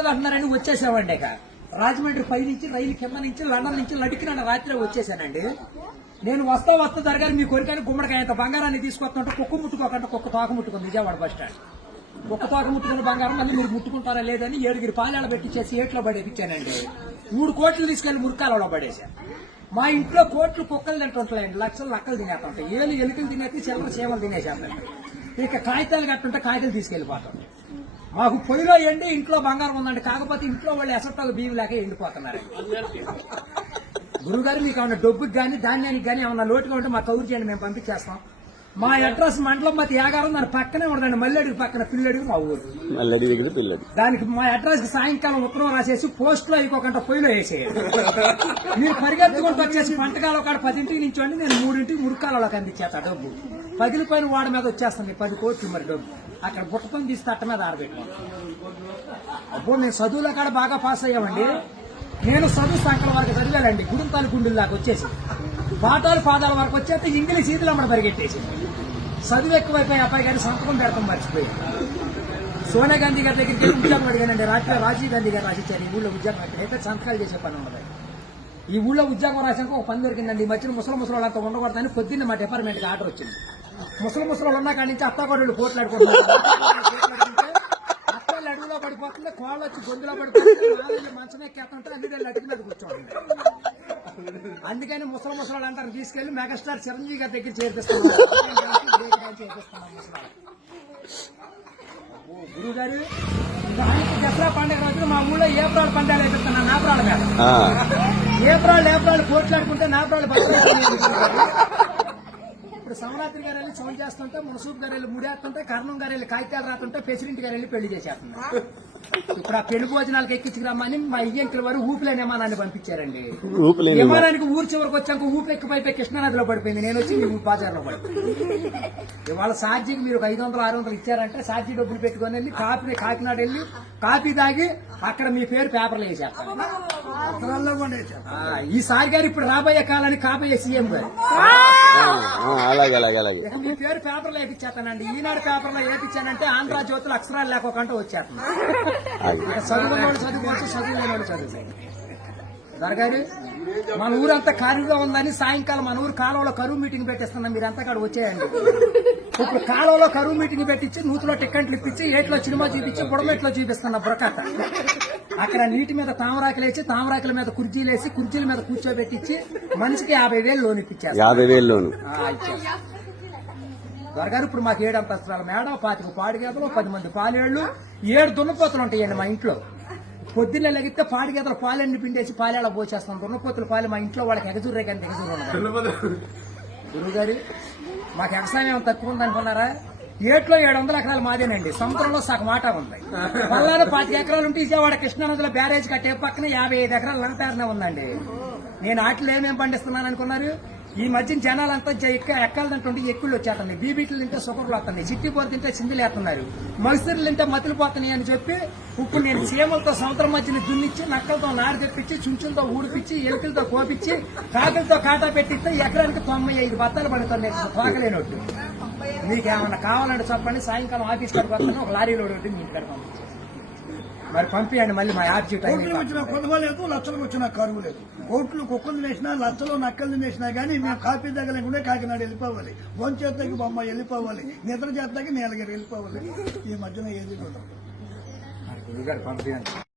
వస్తుంది అంటున్నారని వచ్చేసామండి. ఇక రాజమండ్రి పై నుంచి రైలు కింద నుంచి లండన్ నుంచి లడికిన రాత్రి వచ్చేసానండి. నేను వస్తా జరగాలి మీ కోరికని గుమ్మడికాయంత బంగారాన్ని తీసుకొస్తుంటే కుక్క ముట్టుకోకుండా కుక్క తోక ముట్టుకుంది విజయవాడ బస్ స్టాండ్. కుక్క తోక ముట్టుకున్న బంగారం మళ్ళీ మీరు ముట్టుకుంటారా లేదని 7 పాలేళ్ళ పెట్టించేసి ఏట్లో పడేపించానండి. 3 కోట్లు తీసుకెళ్లి మురికాలలో పడేశాను. మా ఇంట్లో కోట్లు కుక్కలు తింటుంటాయండి, లక్షలు లక్కలు తినేస్తుంటాయి, ఎలుకలు తినేసి చిల్లర సేవలు తినేసేస్తాయి. ఇక కాగితాలు కట్టుంటే కాగితాలు తీసుకెళ్లిపోతాం. మాకు పొయ్యిలో ఎండి ఇంట్లో బంగారం ఉందండి, కాకపోతే ఇంట్లో వాళ్ళు ఎసట్టాలు బియ్యం లేక ఎండిపోతున్నారు. గురుగారు మీకు ఏమన్నా డబ్బుకి కానీ ధాన్యానికి కానీ ఏమన్నా లోటుగా ఉంటే మా కౌరు చేయండి, మేము పంపించేస్తాం. మా అడ్రస్ మండలం మధ్య యాగారం దాని పక్కనే ఉండదండి, మల్లెడికి పక్కన పిల్లడికి మా ఊరు. దానికి మా అడ్రస్ కి సాయంకాలం ఉత్తరం రాసేసి పోస్ట్ లో అయిపోకుండా పొయ్యిలో వేసేయండి. మీరు పరిగెత్తుకుంటూ వచ్చేసి పంటకాలం కాడ 10ంటికి నుంచోండి, నేను 3ంటికి మురికాలలోకి అందించేస్తా డబ్బు. పగిలిపోయిన వాడి మీద వచ్చేస్తాను 10 కోట్లు మరి డబ్బు. అక్కడ బుట్టపని తీసి తట్ట మీద ఆరబెట్టుకోండి. అప్పుడు నేను చదువులో కాడ బాగా పాస్ అయ్యామండి. నేను చదువు సంకల వరకు చదివానండి, గుడుంతాలు గుండెల దాకా వచ్చేసి పాఠాలు పాదాల వరకు వచ్చేస్తే ఇంగ్లీష్ ఈదులు అమ్మడ పరిగెట్టేసి చదువు ఎక్కువైపోయి అబ్బాయి గారి సంతకం పెడతాం మర్చిపోయి సోనియా గాంధీ గారి దగ్గరికి వెళ్ళి ఉద్యోగం అడిగానండి. రాత్రి రాజీవ్ గాంధీ గారు రాసిచ్చారు ఈ ఊళ్ళో ఉద్యోగం అయితే సంతకాలు చేసే పని ఉండదు. ఈ ఊళ్ళో ఉద్యోగం రాసాక ఒక పని దొరికిందండి. ఈ మధ్యన ముసలంతా ఉండకూడదని పొద్దున్న మా డిపార్ట్మెంట్కి ఆర్డర్ వచ్చింది. ముసలు ఉన్న కాడి నుంచి అత్తాకోడళ్ళు పోట్లాడుకుంటున్నారు. అత్తలు అడుగులో పడిపోతుంది, కోళ్ళు వచ్చి గొంతులో పడిపోతుంది, మంచం ఎక్కేస్తుంటే అన్ని అడుగు మీద కూర్చోండి. అందుకని ముసలు అంటారు తీసుకెళ్లి మెగాస్టార్ చిరంజీవి గారి దగ్గర చేర్పిస్తున్నాం. గురువు గారు దసరా పండుగ రోజున మా ఊళ్ళో ఏప్రాల్ పండుగ వేపిస్తున్నాను. నాపరాళ్ళ మీద ఏప్రాల్ పోట్లాడుకుంటే నాపరాళ్ళు ఇప్పుడు సమరాత్రి గారు వెళ్ళి సౌండ్ చేస్తుంటే, మునసూప్ గారు వెళ్ళి ముడేస్తుంటే, కర్ణం గారు వెళ్ళి కాగితాలు రాస్తుంటే, ప్రెసిడెంట్ గారు వెళ్ళి పెళ్లి చేసేస్తున్నారు. ఇప్పుడు ఆ పెళ్లి భోజనాలకు ఎక్కించుకురమ్మని మా ఇయ్యంకుల వారు ఊపిలేని విమానాన్ని పంపించారండి. విమానానికి ఊరు చివరికి వచ్చాక ఊపి ఎక్కిపోయిపోయి కృష్ణానదిలో పడిపోయింది. నేను వచ్చి మీ బాజార్లో పడిపోయింది. ఇవాళ సార్జీకి మీరు 500-600 ఇచ్చారంటే సార్జీ డబ్బులు పెట్టుకుని వెళ్ళి కాకినాడ వెళ్ళి కాఫీ తాగి అక్కడ మీ పేరు పేపర్లు వేసేస్తారు. ఈసారి గారు ఇప్పుడు రాబోయే కాలానికి కాబోయే సీఎం గారు మీ పేరు పేపర్లో వేపించేస్తానండి. ఈనాడు పేపర్లో వేపించానంటే ఆంధ్ర జ్యోతులు అక్షరాలు లేకోకుండా వచ్చేస్తాను. చదువుకున్నోడు చదువుకోవచ్చు, చదువులేనోడు చదువు. దొరగారు మన ఊరంతా ఖాళీగా ఉందని సాయంకాలం మన ఊరు కాలువలో కరువు మీటింగ్ పెట్టిస్తున్నాం. మీరంతా కాడ వచ్చేయండి. ఇప్పుడు కాలువలో కరువు మీటింగ్ పెట్టించి నూతులో టిక్కెట్లు ఇప్పించి ఏట్లో సినిమా చూపించి బుడమెట్లో చూపిస్తున్నా బురకట్ట. అక్కడ నీటి మీద తామరాకులు వేసి తామరాకుల మీద కుర్చీలు వేసి కుర్చీల మీద కూర్చోబెట్టించి మనిషికి 50,000 లోన్ ఇప్పించారు. 50,000 లోను దొరగారు ఇప్పుడు మాకు 7 అంతస్తుల మేడ, 25 పాడిగేతలు, 10 మంది పాలేళ్లు, 7 దున్నపోతులు ఉంటాయండి మా ఇంట్లో. పొద్దున్నే లెగితే పాడిగేతలు పాలన్నీ పిండేసి పాలేళ్ళ పోసేస్తాం. దున్నపోతులు పాలు మా ఇంట్లో వాళ్ళకి ఎగజూరే కానీ ఎగజూరు ఉండదు. గురువు గారు మాకు వ్యవసాయం తక్కువ ఉందనుకున్నారా? ఏట్లో 700 ఎకరాలు మాదేనండి. సముద్రంలో సగం ఆట ఉంది. పల్లాలో 25 ఎకరాలు ఉంటే విజయవాడ కృష్ణానదిలో బ్యారేజ్ కట్టే పక్కన 55 ఎకరాలు లంటారనే ఉందండి. నేను ఆటలు ఏమేమి పండిస్తున్నాను అనుకున్నారు? ఈ మధ్య జనాలంతా ఎక్కాలంటుంటే ఎక్కుళ్ళు వచ్చేస్తున్నాయి, బీబీట్లు తింటే షుగర్లు వస్తున్నాయి, చిట్టిపోరు తింటే చిందులు వేస్తున్నారు, మగసిర్లు తింటే మతులు పోతున్నాయి అని చెప్పి ఇప్పుడు నేను చీమలతో సముద్రం మధ్యని దున్నిచ్చి, నక్కలతో నారు తెప్పించి, చుంచులతో ఊడిపించి, ఎలుకలతో కోపించి, కాకలతో కాటా పెట్టిస్తే ఎకరానికి 95 బత్తాలు పడుతున్నాయి తోకలేనట్టు. మీకేమన్నా కావాలంటే చెప్పండి, సాయంకాలం ఆఫీస్ కాడికి వస్తాను, ఒక లారీలో ఒకటి మీ ఇంటికాడ పంపించేసి మరి పంపించండి. మళ్ళీ మా ఆబ్జెక్ట్ వచ్చిన కొనుగో లేదు, లక్షలకు వచ్చిన కరువు లేదు. కోట్లు కుక్కలు వేసినా, లక్షలు నక్కలు వేసినా కానీ మేము కాఫీ దగ్గర కాకినాడ వెళ్ళిపోవాలి, భోంచేతకి బొమ్మ వెళ్ళిపోవాలి, నిద్ర చేతకి నీలగిరి వెళ్ళిపోవాలి. ఈ మధ్యన ఏది కూడా పంపించండి.